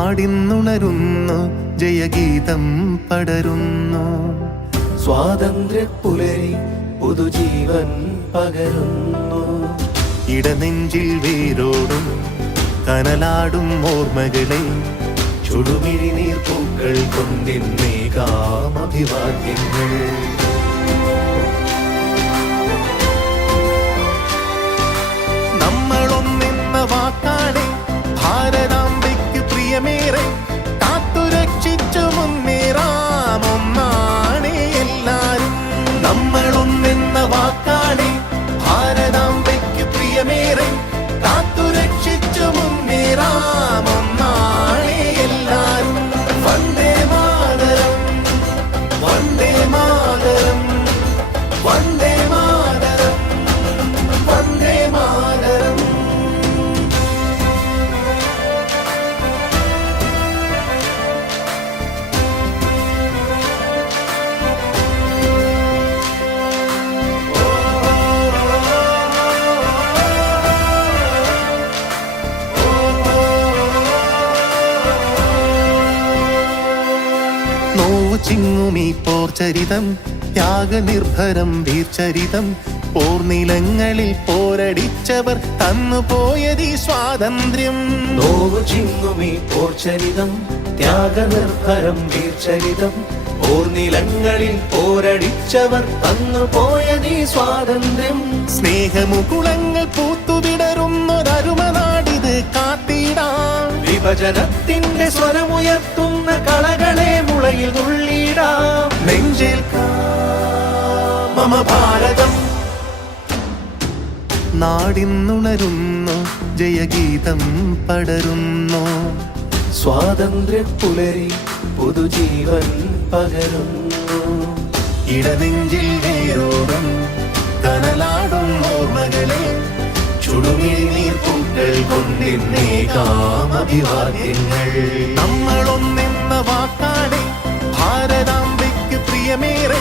നാടിന്നുണരുന്നു ജയഗീതം പടരുന്നു. സ്വാതന്ത്ര്യ പുലരി പുതുജീവൻ പകരുന്നു. ഇടനെഞ്ചിൽ വേരോടും കനലാടും ഓർമ്മകളെ ചുടുമിഴി നീർപ്പൂക്കൾ കൊണ്ടിന്നേകാം അഭിവാദ്യങ്ങൾ. നമ്മളൊന്നെന്ന വാക്കാടെ ഭാരതാംബയ്ക്ക് പ്രിയമേറെ കാത്തുരക്ഷിച്ചു മുന്നേറാം ഒന്നാണേ എല്ലാരും. നമ്മളൊന്നെന്ന വാക്കാടെ ഭാരതാംബയ്ക്ക് പ്രിയമേറെ കാത്തുരക്ഷിച്ചു മുന്നേറാം ഒന്നാണേ എല്ലാരും. വന്ദേ മാതരം വന്ദേ മാതരം വന്ദേ മാതരം വന്ദേ മാതരം. നോവു ചിങ്ങുമീ പോർചരിതം ത്യാഗനിർഭരം വീർചരിതം. പോർനിലങ്ങളിൽ പോരടിച്ചവർ തന്നുപോയതീ സ്വാതന്ത്ര്യം. നോവു ചിങ്ങുമീ പോർചരിതം ത്യാഗനിർഭരം വീർചരിതം. പോർനിലങ്ങളിൽ പോരടിച്ചവർ തന്നുപോയതീ സ്വാതന്ത്ര്യം. സ്നേഹമുകുളങ്ങൾ പൂത്തുവിടരുന്നൊരരുമനാടിത് കാത്തിടാം. വിഭജനത്തിന്റെ സ്വരമുയർത്തുന്ന കളകളെ മുളയിൽ തുള്ളിടാം. നെഞ്ചേൽക്കാം മമ ഭാരതം. നാടിന്നുണരുന്നു ജയഗീതം പടരുന്നു. സ്വാതന്ത്ര്യ പുലരി പുതുജീവൻ പകരുന്നു. ഇടനെഞ്ചിൽ വേരോടും കനലാടും ഓർമ്മകളെ ചുടുമിഴി നീർപ്പൂക്കൾ കൊണ്ടിന്നേകാം അഭിവാദ്യങ്ങൾ. നമ്മളൊന്നെന്ന വാക്കാടെ ഭാരതാംബയ്ക്ക് പ്രിയമേറെ